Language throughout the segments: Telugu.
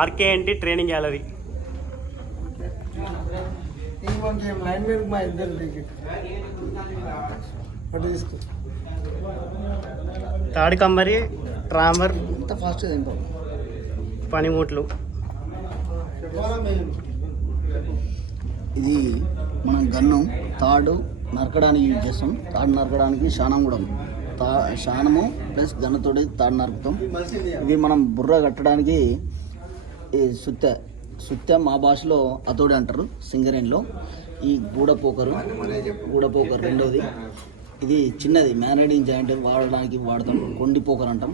ఆర్కేఎన్టీ ట్రైనింగ్ గ్యాలరీ. తాడి కంబరి ట్రామర్ పనిముట్లు. ఇది మనం గన్ను తాడు నరకడానికి యూజ్ చేస్తాం. తాడు నరకడానికి శానం కూడా శానము ప్లస్ గన్నుతోటి తాడు నరుకుతాం. ఇవి మనం బుర్ర కట్టడానికి ఈ సుత్తె మా భాషలో అతోడి అంటారు సింగరేన్లో. ఈ గూడపోకరు రెండోది. ఇది చిన్నది మ్యానైడింగ్ జాయింట్ వాడడానికి వాడతాం. కొండి పోకర్ అంటాం.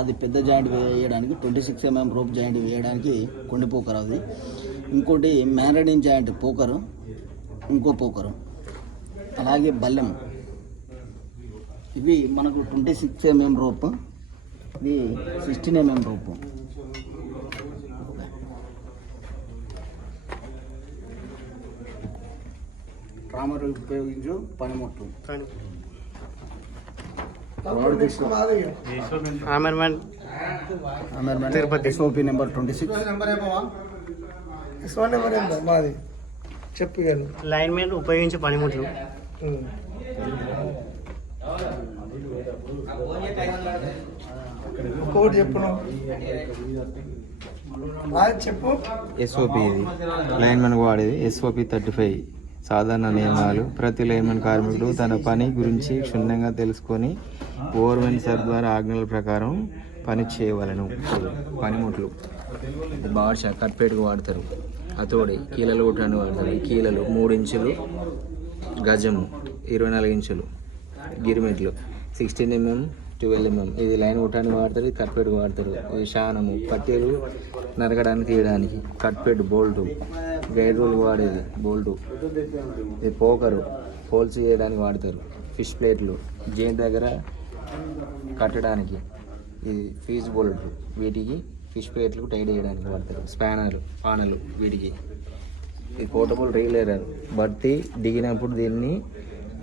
అది పెద్ద జాయింట్ వేయడానికి 26 mm రోప్ జాయింట్ వేయడానికి కొండి పోకర్ అది. ఇంకోటి మ్యానైడింగ్ జాయింట్ పోకరు, ఇంకో పోకరు. అలాగే బల్లెం. ఇవి మనకు 26 mm రోప్, ఇది 16 mm రోపు. ట్రామర్ ఉపయోగించు పనిముట్లు. Tirupati SOP number 26. మాది చెప్పు. లైన్ మ్యాన్ ఉపయోగించే పనిముట్లు. కోడ్ చెప్పు. చెప్పు. SOP ఇది లైన్ మ్యాన్ వాడేది. SOP 35 సాధారణ నియమాలు. ప్రతి లైన్మెన్ కార్మికుడు తన పని గురించి క్షుణ్ణంగా తెలుసుకొని ఓవర్మెన్ సార్ ద్వారా ఆజ్ఞల ప్రకారం పని చేయవలను. పనిముట్లు బాష కట్పేటుకు వాడతారు. అతోడి కీలలు కొట్టడానికి వాడతారు. కీలలు 3 ఇంచులు, గజము 24 ఇంచులు, గిరిమెట్లు 16 mm 12 mm. ఇది లైన్ కొట్టడానికి వాడతారు. ఇది కట్పేటుకు వాడతారు. ఇది శానము పట్టీలు నరకడానికి తీయడానికి. కట్పేటు బోల్టు గైడ్ రూల్ వాడేది బోల్టు. ఇది పోకరు హోల్స్ చేయడానికి వాడతారు. ఫిష్ ప్లేట్లు జైన్ దగ్గర కట్టడానికి. ఇది ఫీజ్ బోల్ట్ వీటికి ఫిష్ ప్లేట్లు టైట్ చేయడానికి వాడతారు. స్పానర్లు పానలు వీటికి. ఇది పోర్టబుల్ రీలేరర్ బట్టి దిగినప్పుడు దీన్ని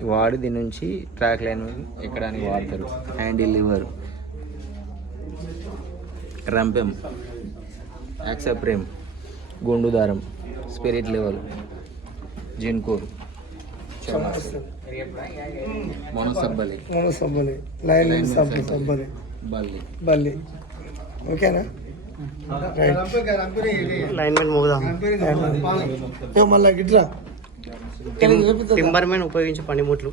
వాడి దీని నుంచి ట్రాక్ లైన్ ఎక్కడానికి వాడతారు. హ్యాండిల్ లివర్, రంపెం, యాక్సప్రేమ్, గుండు దారం, స్పిరిట్ లెవెల్, జిన్కోర్, మొనసబ్బలి, బల్లి. ఓకేనా? లైన్ మ్యాన్ మోగుదాం. మళ్ళీ గిట్లా టింబర్ మ్యాన్ ఉపయోగించే పనిముట్లు.